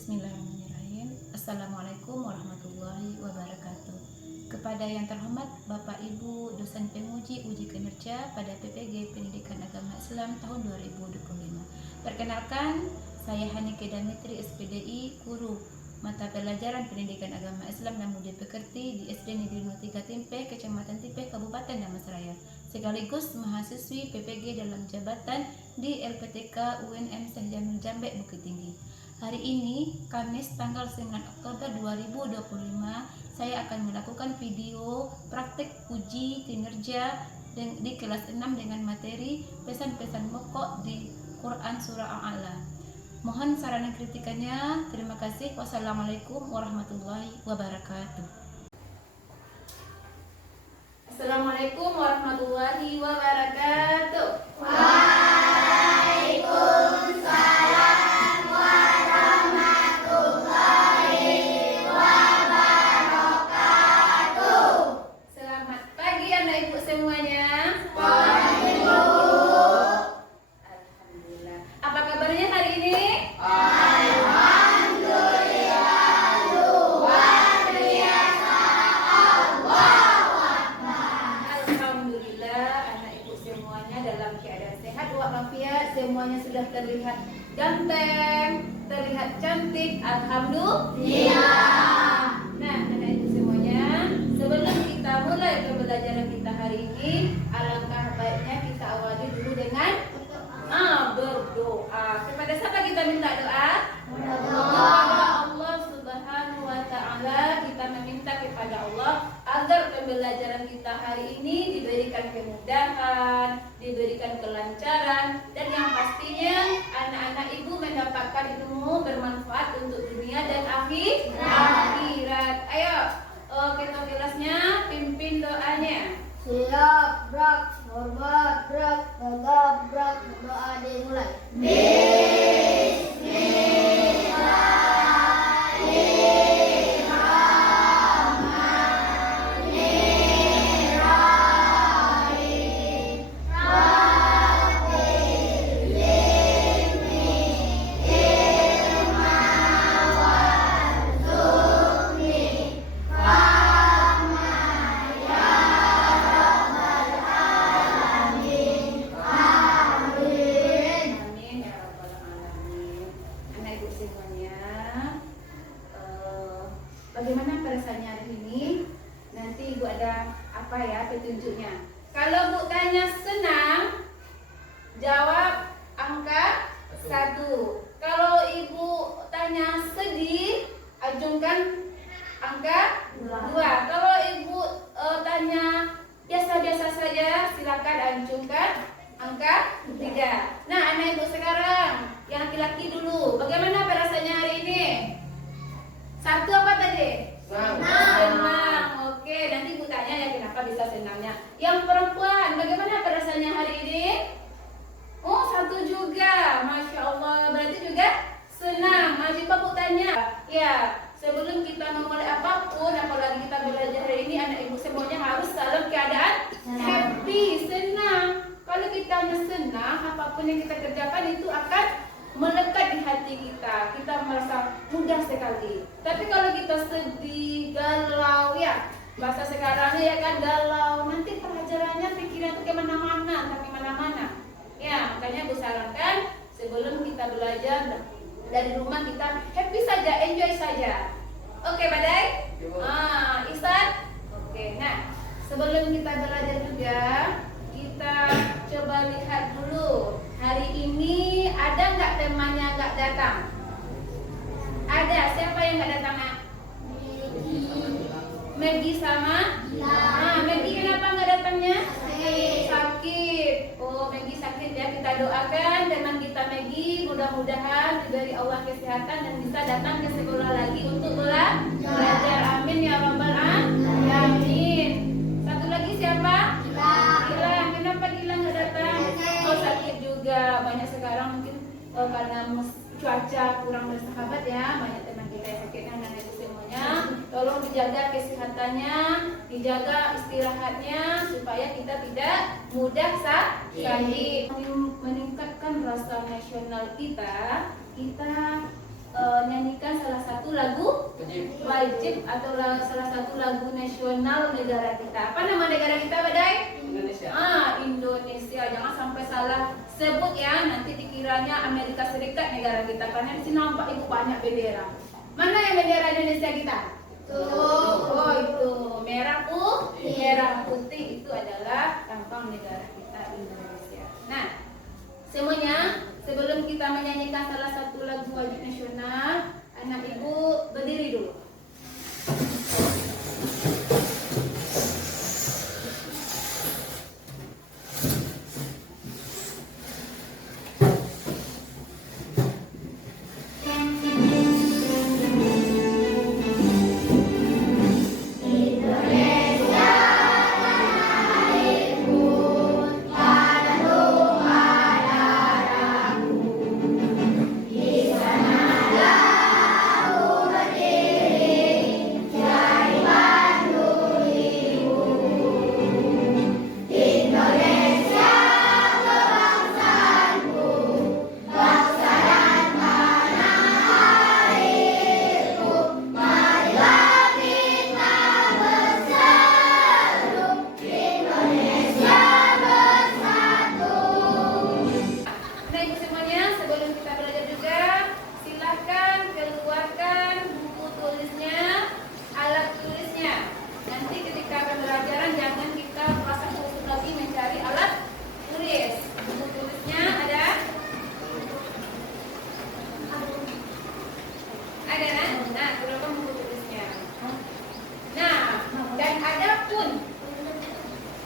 Bismillahirrahmanirrahim. Assalamualaikum warahmatullahi wabarakatuh. Kepada yang terhormat Bapak Ibu dosen penguji uji kinerja pada PPG Pendidikan Agama Islam tahun 2025. Perkenalkan, saya Hanike Damitri SPDI, guru mata pelajaran Pendidikan Agama Islam dan Budi Pekerti di SD Negeri 03 Timpe, Kecamatan Timpe, Kabupaten Damastraya, sekaligus mahasiswi PPG dalam jabatan di LPTK UNM Syekh Jamil Jambe Bukit Tinggi. Hari ini, Kamis tanggal 9 Oktober 2025, saya akan melakukan video praktik uji kinerja di kelas 6 dengan materi pesan-pesan pokok di Quran Surah Al-A'la. Mohon saran dan kritikannya. Terima kasih. Wassalamualaikum warahmatullahi wabarakatuh. Assalamualaikum warahmatullahi wabarakatuh. Waalaikumsalam warahmatullahi wabarakatuh. Selamat pagi anak ibu semuanya. Pagi Bu. Alhamdulillah. Apa kabarnya hari ini? Alhamdulillah luar biasa. Allahu Akbar. Alhamdulillah anak ibu semuanya dalam keadaan sehat walafiat, semuanya sudah terlihat ganteng, terlihat cantik. Alhamdulillah. Nah, anak ibu semuanya, sebelum kita mulai pembelajaran kita hari ini, alangkah baiknya kita awali dulu dengan berdoa. Kepada siapa kita minta doa? Kepada Allah Subhanahu wa Ta'ala. Kita meminta kepada Allah agar pembelajaran kita hari ini diberikan kemudahan, diberikan kelancaran, dan yang pastinya anak-anak ibu mendapatkan ilmu bermanfaat untuk dunia dan akhirat. Ayo, kita kelasnya pimpin doanya. Siap, brak, hormat, brak, tegap, brak, doa dimulai. Amin ya rabbal alamin. Anak ibu semuanya, bagaimana perasaannya hari ini? Nanti ibu ada apa ya petunjuknya. Kalau bu tanya senang, jawab angka 1. Kalau ibu tanya sedih, ajungkan angka 2. Kalau ibu tanya biasa-biasa saja, silakan ajungkan angka 3. Nah, anak ibu sekarang yang laki-laki dulu, bagaimana perasaannya hari ini? 1 apa tadi? Senang. Oke, nanti ibu tanya ya kenapa bisa senangnya. Yang perempuan, bagaimana perasaannya hari ini? Oh, 1 juga. Masya Allah, berarti juga senang. Masih Pak bu tanya. Ya, sebelum kita memulai apapun, apalagi kita belajar hari ini, anak ibu semuanya harus dalam keadaan happy, senang. Kalau kita senang, apapun yang kita kerjakan itu akan melekat di hati kita. Kita merasa mudah sekali. Tapi kalau kita sedih, galau, ya bahasa sekarangnya ya kan galau, nanti pelajarannya pikiran itu kemana-mana, tapi mana-mana. Ya, makanya aku sarankan sebelum kita belajar dari rumah kita happy saja, enjoy saja. Oke, Badai? Ihsan? Oke, nah sebelum kita belajar juga, kita coba lihat dulu hari ini ada nggak temannya nggak datang? Ada. Siapa yang nggak datang? Maggie sama? Maggie kenapa nggak datangnya? Sakit. Oh, Maggie sakit ya. Kita doakan teman kita Maggie, mudah-mudahan diberi Allah kesehatan dan bisa datang ke sekolah lagi untuk belajar. Amin ya rabbal alamin. Satu lagi siapa? Gilang. Kenapa Gilang nggak datang? Oh, sakit juga. Banyak sekarang mungkin karena cuaca kurang bersahabat ya. Banyak teman kita yang sakit. Anak ibu semuanya, tolong dijaga kesehatannya, dijaga istirahatnya supaya kita tidak mudah sakit. Meningkatkan rasa nasional kita nyanyikan wajib atau salah satu lagu nasional negara kita. Apa nama negara kita, Badai? Indonesia. Indonesia. Jangan sampai salah sebut ya, nanti dikiranya Amerika Serikat negara kita. Karena di sini nampak ibu banyak bendera. Mana yang bendera Indonesia kita? Tuh, oh itu merah putih. Merah putih itu adalah lambang negara kita Indonesia. Nah, semuanya sebelum kita menyanyikan salah satu lagu wajib nasional, anak ibu berdiri dulu.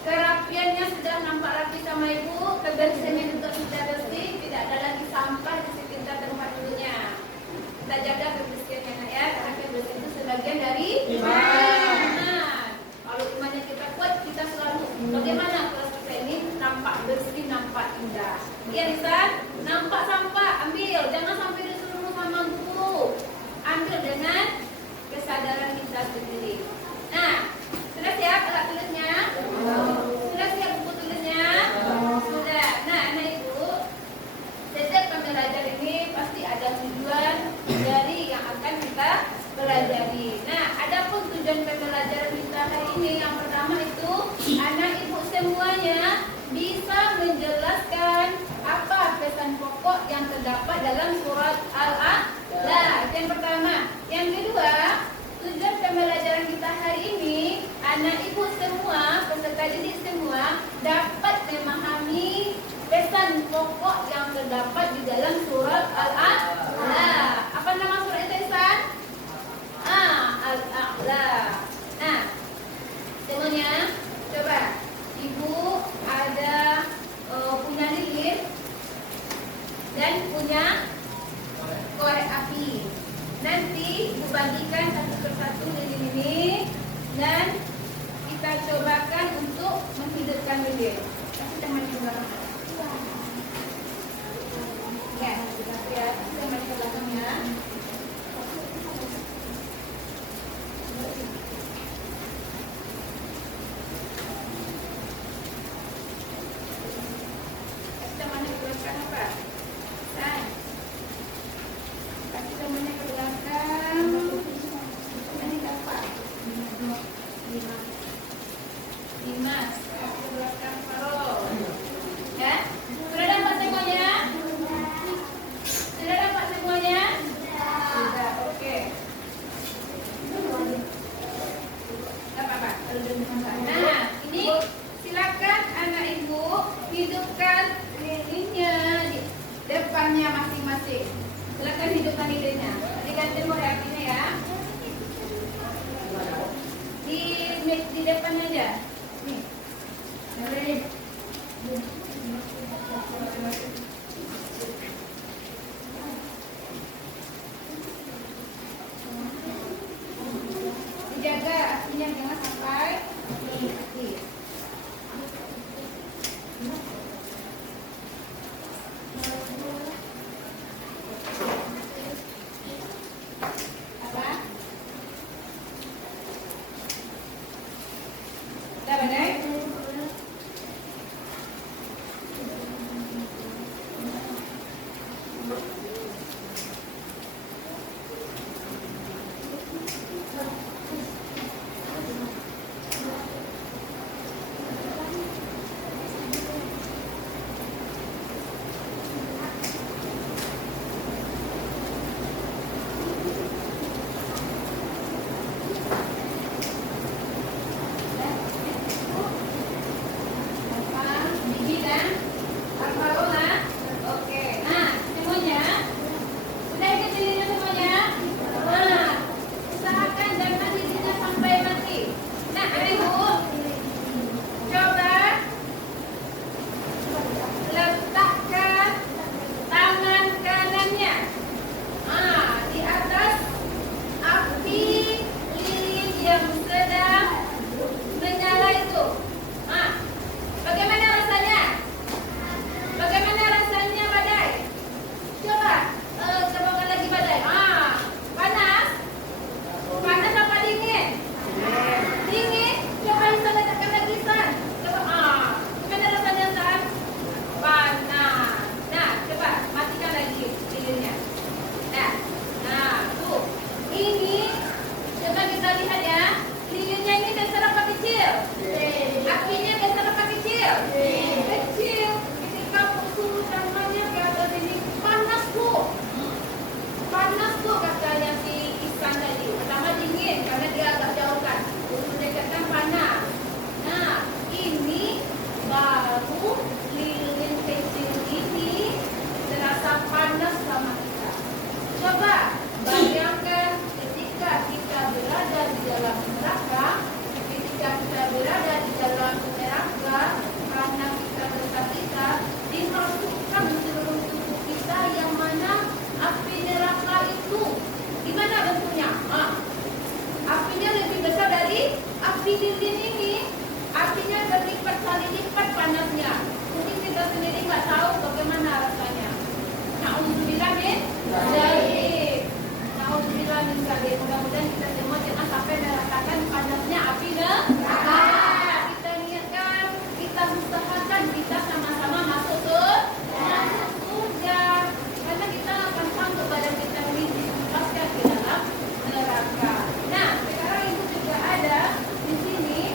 Kerapiannya sudah nampak rapi sama ibu, kebersihannya juga sudah bersih, tidak ada lagi sampah di sekitar tempat duduknya. Kita jaga kebersihannya nak ya, karena kebersihan itu sebagian dari iman. Kalau imannya kita kuat, kita selalu bagaimana kalau kita ini nampak bersih, nampak indah. Iya Risan, nampak sampah, ambil, jangan sampai disuruh sama guru. Ambil dengan kesadaran kita sendiri. Nah, sudah siap alat tulisnya? Sudah siap buku tulisnya? Sudah. Nah, anak ibu, setiap pembelajaran ini pasti ada tujuan dari yang akan kita pelajari. Nah, adapun tujuan pembelajaran kita hari ini, yang pertama itu anak ibu semuanya bisa menjelaskan apa pesan pokok yang terdapat dalam surat Al-A'la. Yang pertama. Yang kedua, tujuan pembelajaran kita hari ini, anak ibu semua, peserta didik semua dapat memahami pesan pokok yang terdapat di dalam surat Al-A'la. Apa nama surat itu, Ihsan? Al-A'la. Nah, semuanya coba ibu ada punya lilin dan punya korek api. Nanti ibu bagikan satu persatu lilin ini dan kita cobakan untuk menghidupkan lilin. Kasih teman di belakang. Ya, kita lihat teman di belakangnya. Kasih temannya di belakang apa? Nah, kasih temannya ke belakang. Ini apa? Dimas, ke belakang Farol. Ya? Sudah dapat semuanya? Sudah dapat semuanya? Sudah, oke. Dapat Pak? Nah, ini silakan anak ibu hidupkan lilinnya di depannya masing-masing. Silakan hidupkan lilinnya. Diganti korek apinya ya. Di depannya aja. Nih. Dijaga apinya jangan sampai mati. Apa? Dah Badai? lilin ini artinya berlipat kali lipat panasnya. Mungkin kita sendiri nggak tahu bagaimana rasanya. Nauzubillah min dzalik. Nauzubillah min dzalik. Mudah-mudahan kita semua jangan sampai merasakan panasnya api neraka. Kita niatkan, kita usahakan kita sama-sama masuk surga. Karena kita akan sanggup badan kita ini dilepaskan ke dalam neraka. Nah, sekarang ibu juga ada di sini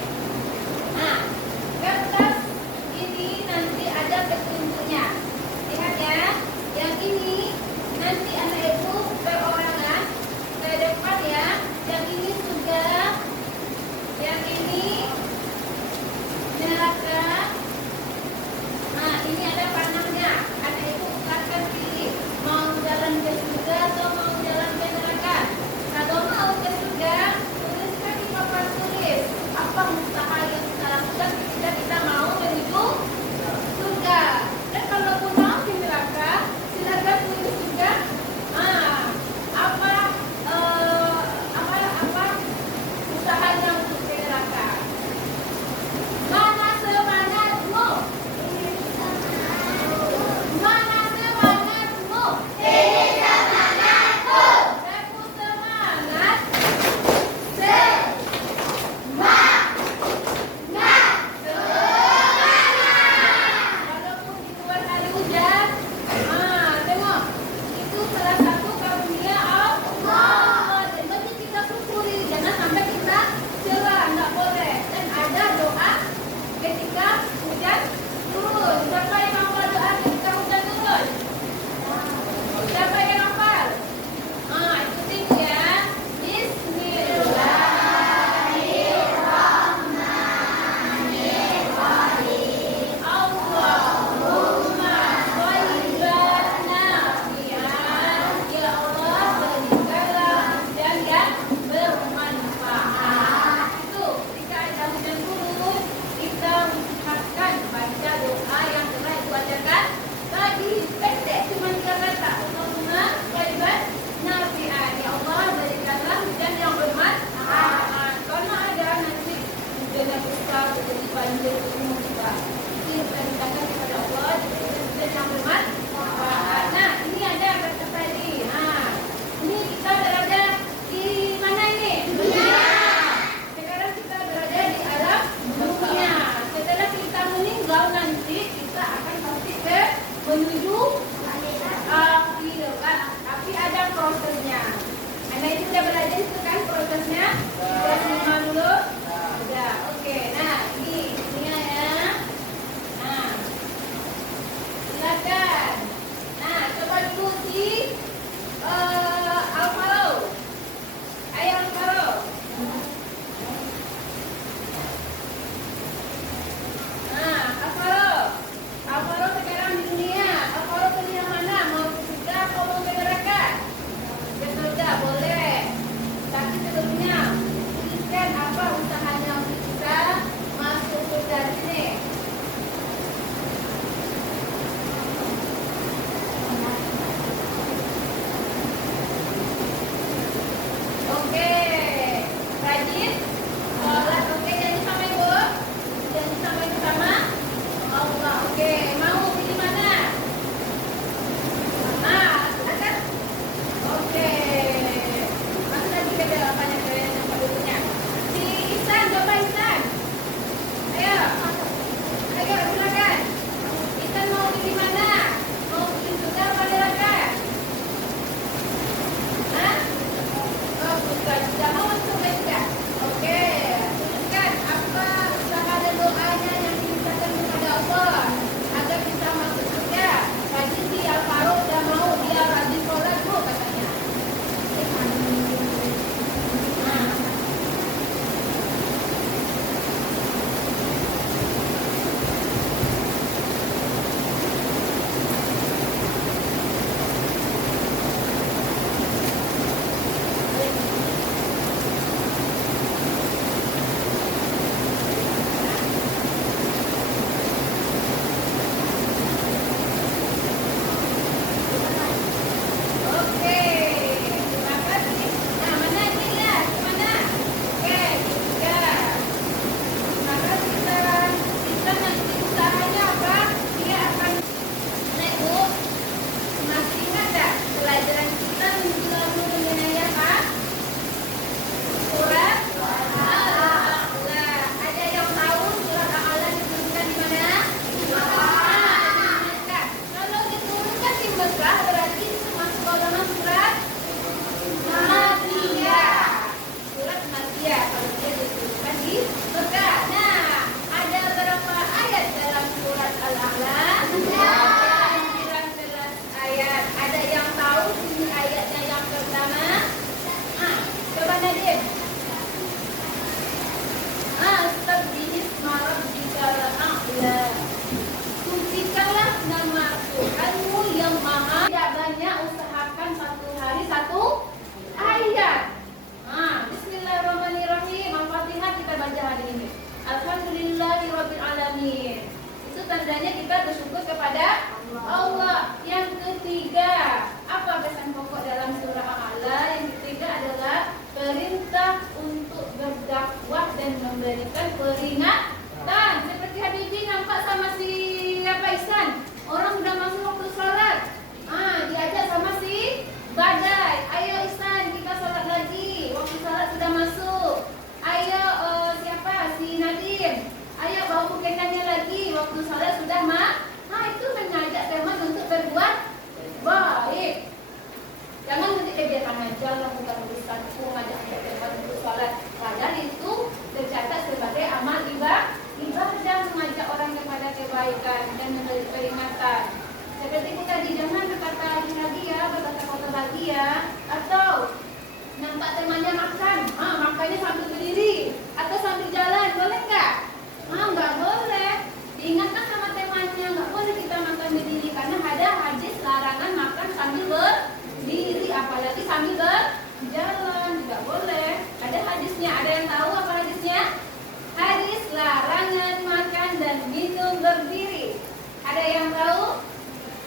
bukan urusanku ngajak teman untuk sholat. Padahal itu tercatat sebagai amal ibadah mengajak orang kepada kebaikan dan memberi peringatan. Seperti itu tadi, jangan berkata lagi ya, berkata kotor lagi ya, atau nampak temannya makan, makannya sambil berdiri atau sambil jalan, boleh nggak? Nggak boleh. Diingatkan sama temannya, nggak boleh kita makan berdiri karena ada hadis larangan makan sambil berdiri, apalagi sambil berjalan, nggak boleh. Ada hadisnya, ada yang tahu apa hadisnya? Hadis larangan makan dan minum berdiri. Ada yang tahu?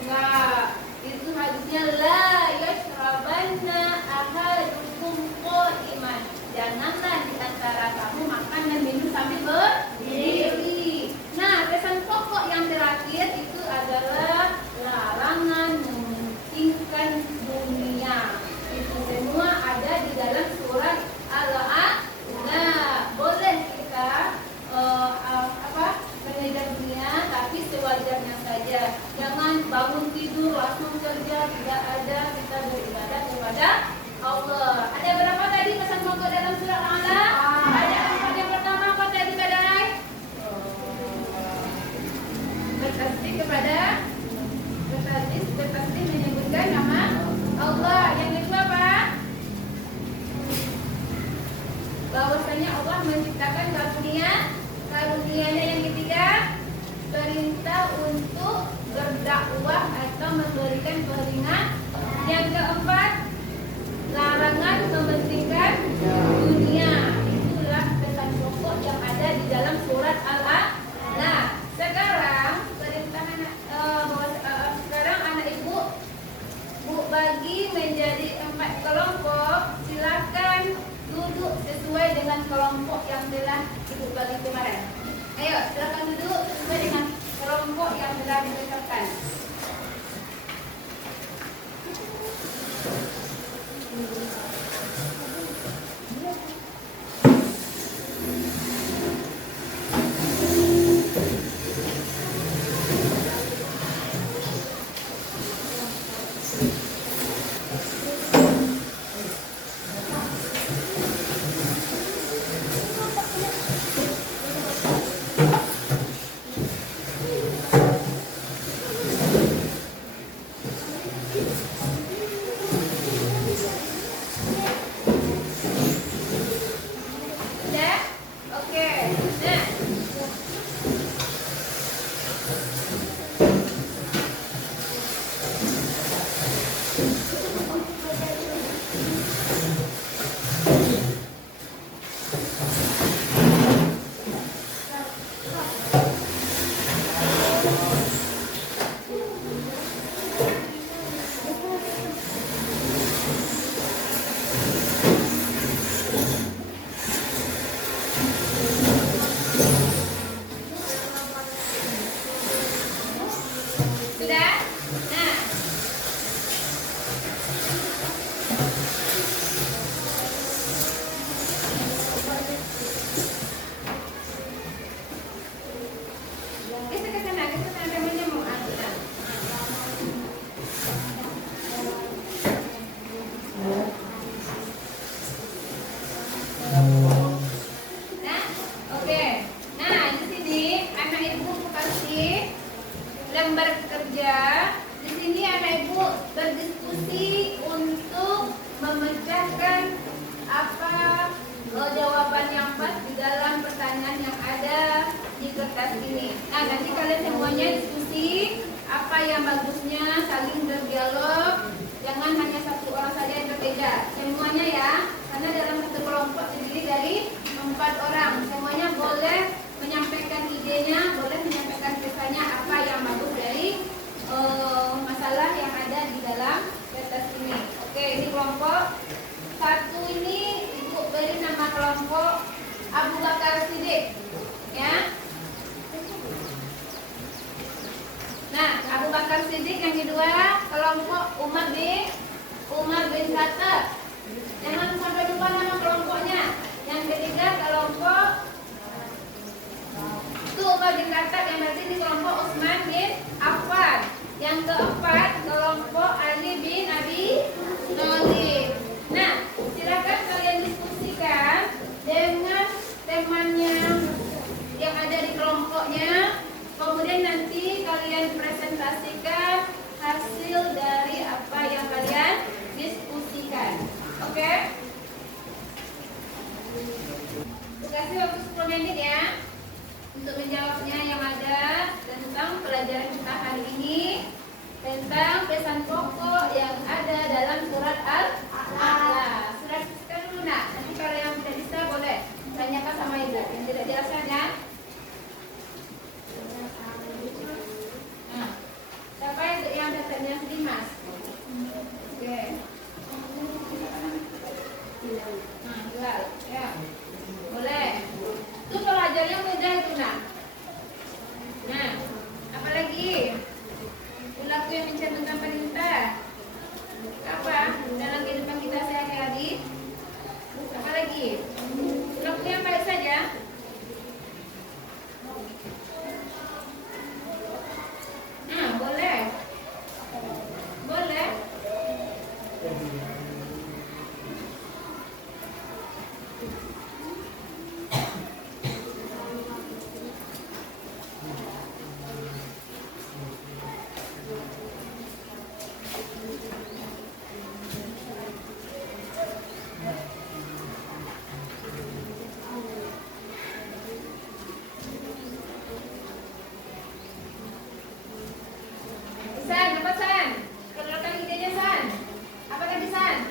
Nggak. Itu hadisnya la yashrabanna ahadukum qa'iman. Janganlah di antara kamu makan dan minum sambil berdiri. Nah, pesan pokok yang terakhir itu adalah larangan mementingkan dunia. Itu semua ada di dalam surat Al-A'la. Boleh kita mengejar dunia, tapi sewajarnya saja. Jangan bangun tidur langsung kerja, tidak ada, kita beribadah kepada Allah. Ada berapa tadi pesan pokok dalam surat Al-A'la? Ada empat. Yang pertama apa tadi badai? Bertasbih menyebutkan nama Allah. Yang kedua apa? Bahwasanya Allah menciptakan karunianya. Yang ketiga, perintah untuk berdakwah atau memberikan peringatan. Yang keempat, larangan mementingkan dunia. Itulah pesan pokok yang ada di dalam surat Al-A'la. Sekarang anak ibu bagi menjadi 4 kelompok. Silakan duduk sesuai dengan kelompok yang telah ibu bagi kemarin. Ayo, silakan duduk sesuai dengan kelompok yang telah ditetapkan. Semuanya ya, karena dalam satu kelompok terdiri dari 4 orang. Semuanya boleh menyampaikan idenya, boleh menyampaikan pesannya apa yang bagus dari masalah yang ada di dalam kertas ini. Oke, ini kelompok 1 ini ibu beri nama kelompok Abu Bakar Siddiq, ya. Nah, Abu Bakar Siddiq. Yang kedua kelompok Umar bin Khattab. Jangan sampai lupa nama kelompoknya. Yang ketiga kelompok itu Umar bin Khattab, yang berarti di kelompok Utsman bin Affan. Yang keempat kelompok Ali bin Abi Thalib. Nah, Kasih waktu 10 menit ya untuk menjawabnya yang ada tentang pelajaran kita hari ini tentang pesan pokok yang ada dalam surat Al-A'la. Surat kita dulu nak. Nanti kalau yang tidak bisa boleh tanyakan sama ibu. Yang tidak jelaskan ya. Nah, siapa yang datanya Dimas? Oke. Nah, Hilal. Ya. Boleh. Itu pelajarannya mudah itu nak. Nah, apalagi perilaku yang mencantumkan perintah. Apa dalam kehidupan kita sehari-hari? Apalagi perilaku yang baik saja. Nah, boleh. Boleh. San, apa San? Keluarkan idenya San. Apa tadi San?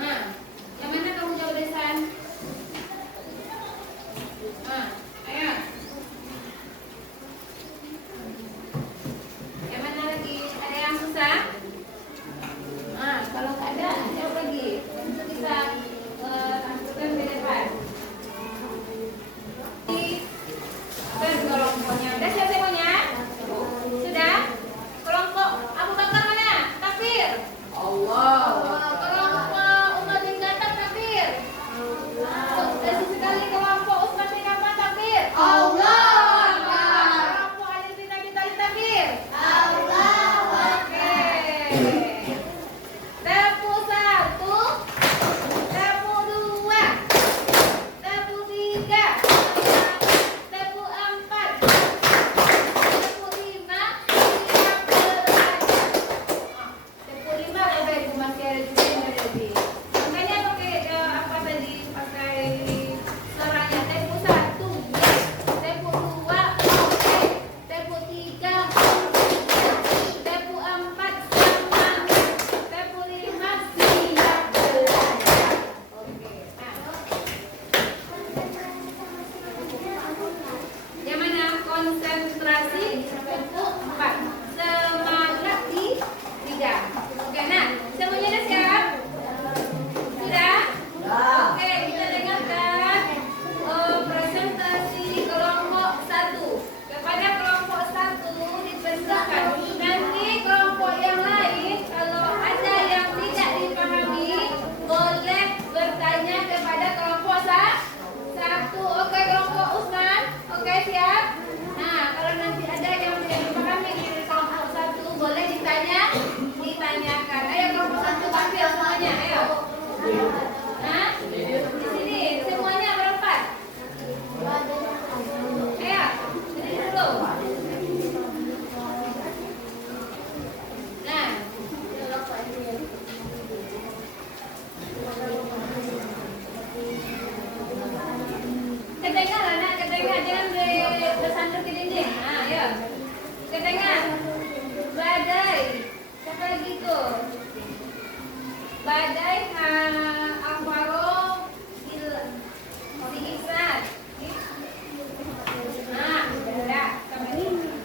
Nah, yang mana kamu jawab dari San? Nah, ayo. Yang mana lagi? Ada yang susah? Nah, kalau nggak ada, jawab lagi. Untuk bisa tampilkan di depan. Kan kelompoknya. Udah siap semuanya? Sudah? Kelompok Abu Bakar mana? Takbir. Kelompok Umar bin Khattab takbir. Dan sekali kelompok Utsman bin Affan takbir. Kelompok Ali bin Abi Thalib takbir. Oke. Tepuk 1, tepuk 2, tepuk 3, tepuk 4, tepuk 5, tepuk 5 boleh ibu masih ada juga yang ada lebih. Makanya pakai apa tadi pakai suaranya tepuk 1, yes. Tepuk 2, oke. Tepuk 3, tepuk 4 sama. Tepuk 5 siap belajar. Oke. Yang mana konsentrasi tepuk 4. Semangat di 3. Oke, nah, semuanya sudah siap? Sudah? Oke, kita dengarkan presentasi kelompok 1. Kepada kelompok 1 dipersilakan. Nanti kelompok yang lain kalau ada yang tidak dipahami boleh bertanya kepada kelompok 1. Oke, kelompok Utsman. Oke, siap? Nah, kalau nanti ada yang tidak dipahami di kelompok 1 boleh ditanyakan. Ayo kelompok 1 tampil semuanya, ayo. Nah, di sini semuanya berempat. Ayo, sini dulu. Nah, kedengar anak, kedengar jangan bersandar ke dinding. Nah, ayo. Kedengar. Badai. Siapa lagi tuh? Badai Afaro Sihisat. Nah, udah sampai ini.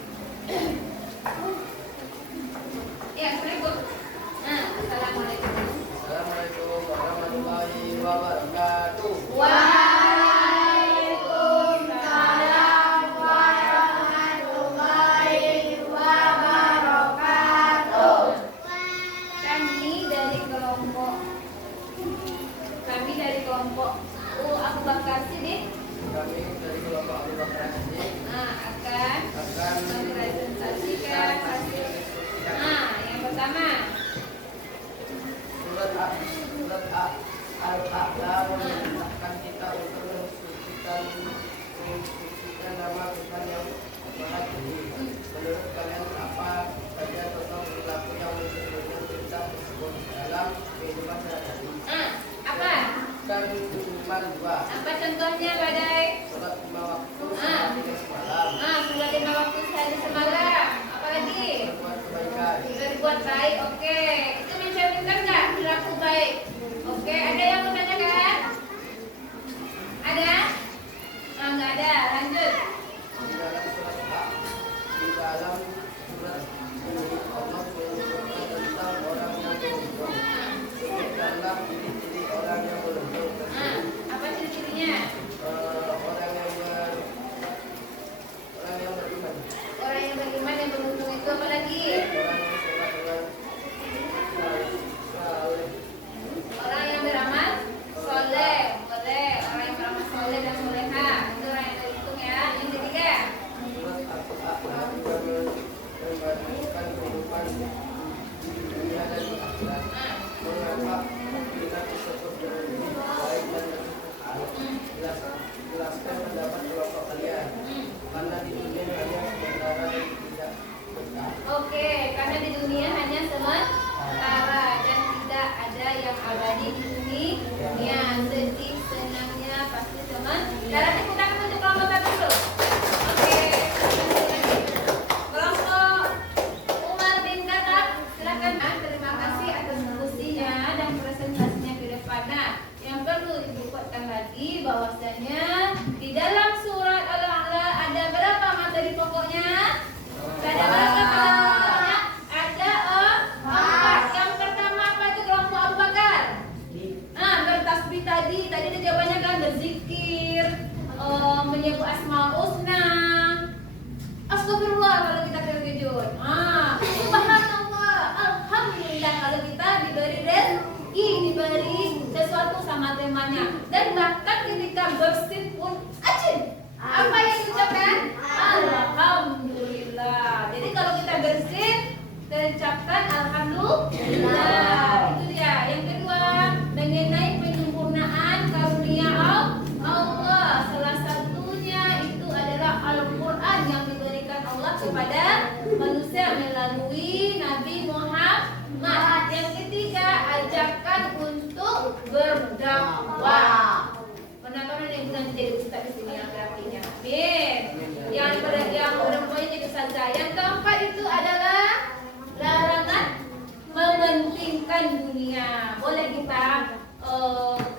Ya, assalamualaikum. Nah, assalamualaikum. Assalamualaikum warahmatullahi wabarakatuh. Waalaikumsalam warahmatullahi wabarakatuh. Kami dari kelompok Abu Bakar Siddiq Kami dari kelompok Abu Bakar Siddiq akan akan mempresentasikan hasil. Nah, yang pertama surat Al-A'la memerintahkan kita untuk mensucikan nama Tuhan yang Maha Tinggi. Menurut kalian apa saja contoh perilaku yang menunjukkan kita tersebut dalam kehidupan sehari-hari? apa? Kan beriman 2. Apa contohnya badai? Sholat 5 waktu Ah. sehari semalam. Sholat 5 waktu sehari semalam. Apalagi? Berbuat kebaikan. Berbuat baik, oke. Itu mencerminkan nggak perilaku baik? Oke, ada yang mau tanyakan? Ada? Nggak ada. Lanjut. Di dalam surat Al-Baqarah, di dalam surat ini Allah menyebutkan tentang orang yang beruntung. Sebutkanlah ciri-ciri orang yang beruntung. Apa ciri-cirinya? Orang yang beriman. Orang yang beriman yang beruntung itu apa lagi? Orang yang sholat dengan saleh. Orang yang beramal soleh, boleh. Orang yang beramal soleh dan soleha itu orang yang beruntung ya. Yang ketiga, Surat Al-Baqarah juga membandingkan kehidupan di dunia dan di akhirat. Mengapa kita disebut beruntung, baik dan berkah? Jelaskan pendapat kelompok kalian. Karena di dunia hanya sementara dan tidak berkah. oke. Karena di dunia hanya sementara dan tidak ada yang abadi di dunia. Sedih, senangnya pasti sementara. Tepuk tangan untuk kelompok satu dulu. Oke. Kelompok Umar bin Khattab, silakan. Terima kasih atas diskusinya dan presentasinya ke depan. Nah, yang perlu dibuatkan lagi bahwasanya di dalam surat Al-A'la ada berapa materi pokoknya? Ada berapa materi pokoknya? Ada 4. Yang pertama apa itu kelompok Abu Bakar? Bertasbih tadi ada jawabannya kan, berzikir, menyebut asmaul husna. Astagfirullah kalau kita terkejut. Subhanallah, alhamdulillah kalau kita diberi rezeki, diberi sesuatu sama temanya. Dan bahkan ketika bersin pun acin. Apa yang diucapkan? Alhamdulillah. Jadi kalau kita bersin, terucapkan alhamdulillah. Itu dia. Yang kedua, mengenai penyempurnaan karunia Allah. Salah satunya itu adalah Al-Quran yang diberikan Allah kepada manusia melalui Nabi Muhammad. Yang ketiga, ajakan untuk berdakwah. Kenapa yang bukan jadi ustaz di sini yang artinya? Amin. Yang perempuan jadi ustazah. Yang keempat itu adalah larangan mementingkan dunia. Boleh kita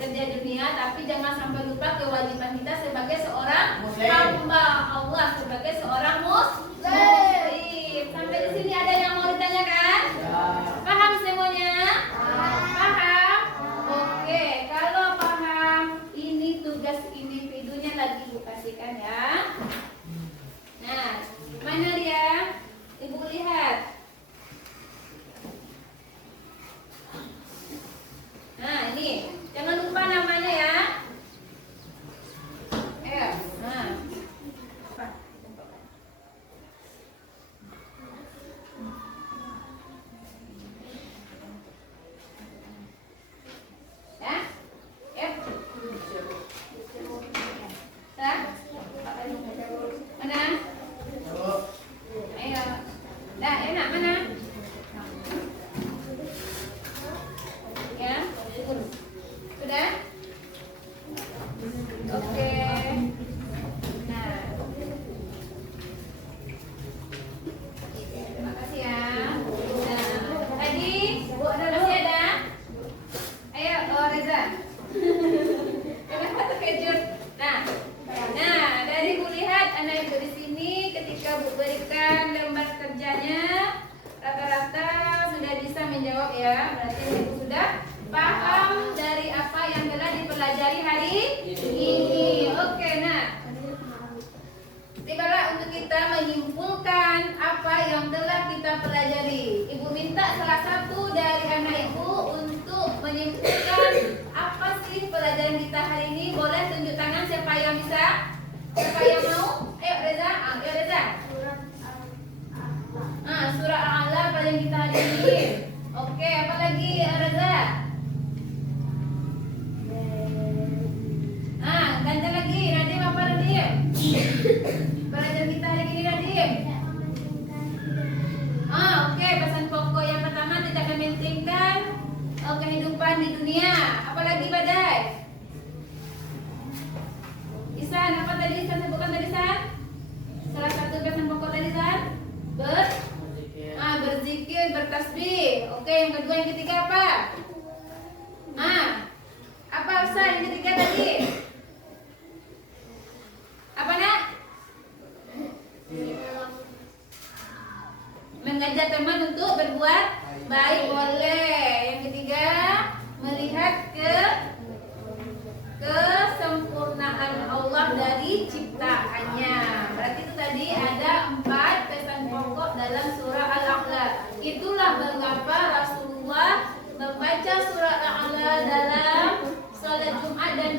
kerja dunia, tapi jangan sampai lupa kewajiban kita sebagai seorang hamba Allah, sebagai seorang muslim. Sampai di sini ada yang mau ditanyakan? Paham semuanya? Paham? Oke, kalau paham, ini tugas individunya lagi Bu kasihkan ya. Nah, mana dia? Ibu lihat. Nah, ini jangan lupa namanya ya. Ayo. Nah. Ya? Ya. Dah? Mana? Ayo. Dah, enak mana? Ya, sudah? Oke. Nah, terima kasih ya. Nah, tadi masih ada? Ayo, Reza. Kenapa terkejut? Nah, dari Bu lihat anak ibu di sini ketika Bu berikan lembar kerjanya rata-rata sudah bisa menjawab ya. Berarti ibu sudah paham dari apa yang telah dipelajari hari ini. Oke, nah. Tibalah untuk kita menyimpulkan apa yang telah kita pelajari. Ibu minta salah satu dari anak ibu untuk menyimpulkan apa sih pelajaran kita hari ini. Boleh tunjuk tangan siapa yang bisa? Siapa yang mau? Ayo Reza, ayo Reza. Surah Al-A'la pelajaran kita hari ini. Oke, apa lagi Reza? Ganti lagi, Nadim apa Nadim? Pelajaran kita hari ini Nadim. Oke, pesan pokok yang pertama tidak mementingkan kehidupan di dunia. Apalagi badai? puasa yang ketiga tadi? Apa nak? Mengajak teman untuk berbuat baik boleh. Yang ketiga, melihat kesempurnaan Allah dari ciptaannya. Berarti itu tadi ada 4 pesan pokok dalam surah Al-A'la. Itulah mengapa Rasulullah membaca surah Al-A'la dalam sholat Jumat dan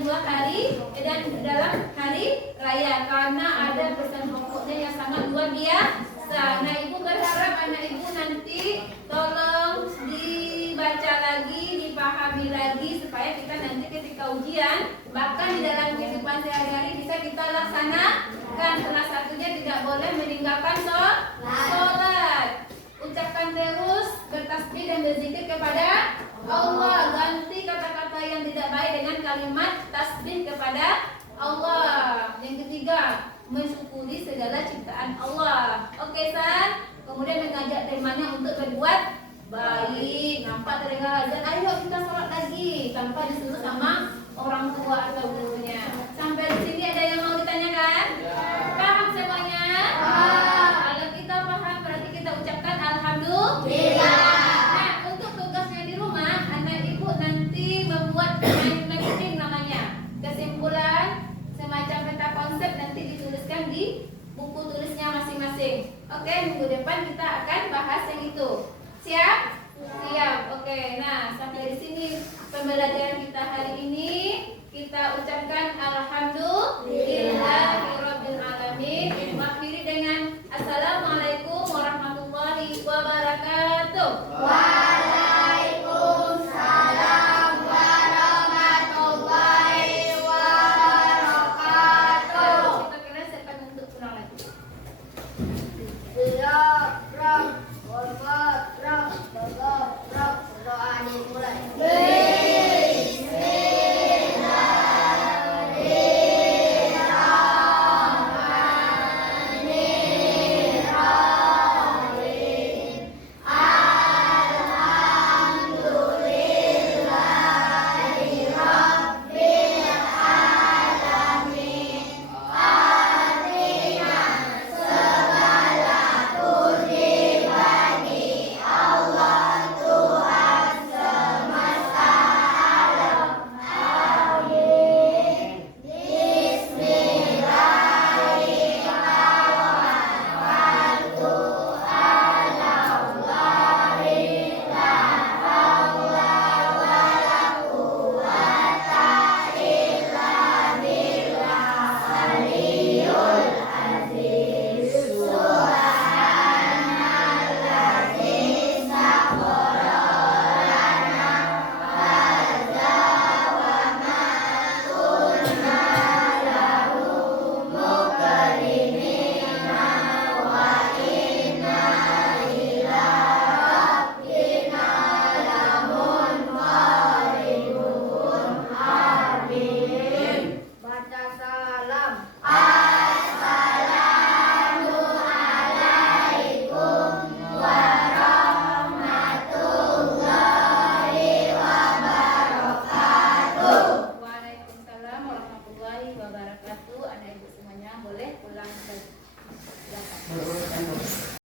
dalam hari raya, karena ada pesan pokoknya yang sangat luar biasa. Nah, ibu berharap anak ibu nanti tolong dibaca lagi, dipahami lagi, supaya kita nanti ketika ujian, bahkan di dalam kehidupan sehari-hari bisa kita laksanakan. Salah satunya tidak boleh meninggalkan sholat. Ucapkan terus bertasbih dan berzikir kepada Allah. Ganti kata-kata yang tidak baik dengan kalimat tasbih kepada Allah. Yang ketiga, mensyukuri segala ciptaan Allah. Oke, San? Kemudian mengajak temannya untuk berbuat baik. Nampak terdengar azan, ayo kita sholat lagi, tanpa disuruh sama orang tua atau gurunya. Sampai di sini ada yang mau ditanyakan? Paham semuanya? Kalau kita paham, berarti kita ucapkan alhamdulillah. Nah, untuk tugasnya di rumah, anak ibu nanti membuat mind mapping namanya. Kesimpulan semacam peta konsep nanti dituliskan di buku tulisnya masing-masing. Oke, minggu depan kita akan bahas yang itu. Siap? Siap. Oke. Nah, sampai di sini pembelajaran kita hari ini.